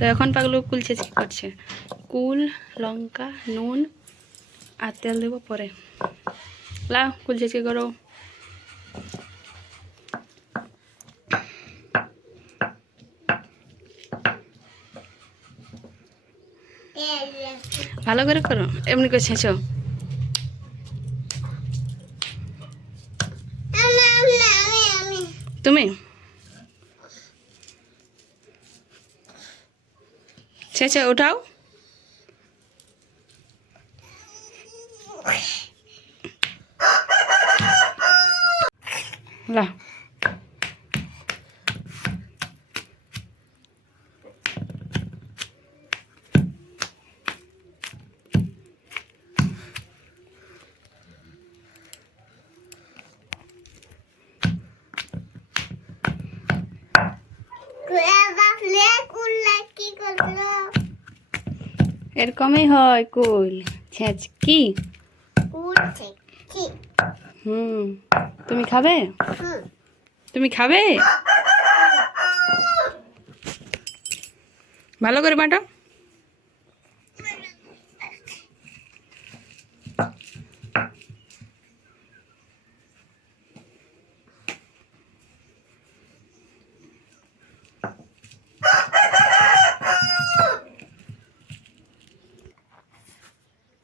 তো এখন পাগলু কুল ছেঁচকি করছে। কুল, লঙ্কা, নুন আর তেল দেবো পরে। লাও কুল ছেঁচকি করো। ভালো করে করো, এমনি করে ছেঁচো। তুমি ছেঁচে উঠাও। লা এরকমই হয় কুল ছেঁচকি। তুমি খাবে? তুমি খাবে? ভালো করে বাটো।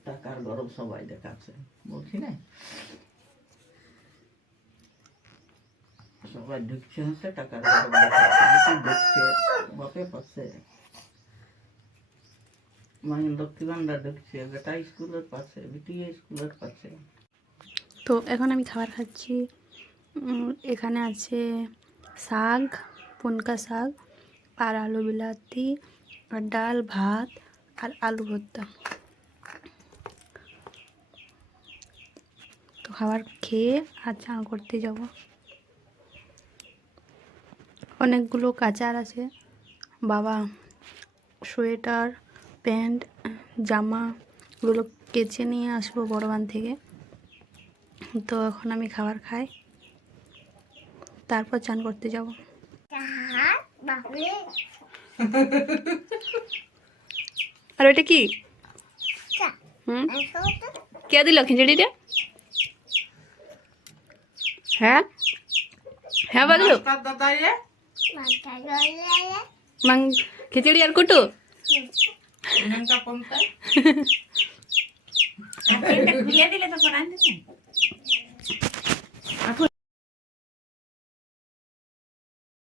টাকার গরম সবাই দেখাচ্ছে, বলছি না সবাই ঢুকছে হচ্ছে টাকার গরম দেখাচ্ছে, ঢুকছে বাপে পাচ্ছে, মায়ের লক্ষ্মী ভান্ডার ঢুকছে, বেটা স্কুলের পাচ্ছে, বিটি স্কুলের পাচ্ছে। তো এখন আমি খাবার খাচ্ছি। এখানে আছে শাক, পুনকা শাক আর আলু বিলাতি আর ডাল, ভাত আর আলু ভর্তা। তো খাবার খেয়ে আর চান করতে যাব। অনেকগুলো কাচার আছে, বাবা সোয়েটার, প্যান্ট, জামাগুলো কেচে নিয়ে আসবো বড়বান থেকে। তো এখন আমি খাবার খাই, তারপর চান করতে যাব। আর ওইটা কি? কে দিল খিচুড়িটা? হ্যাঁ হ্যাঁ বললো খিচুড়ি আর কুটু। দিলে তো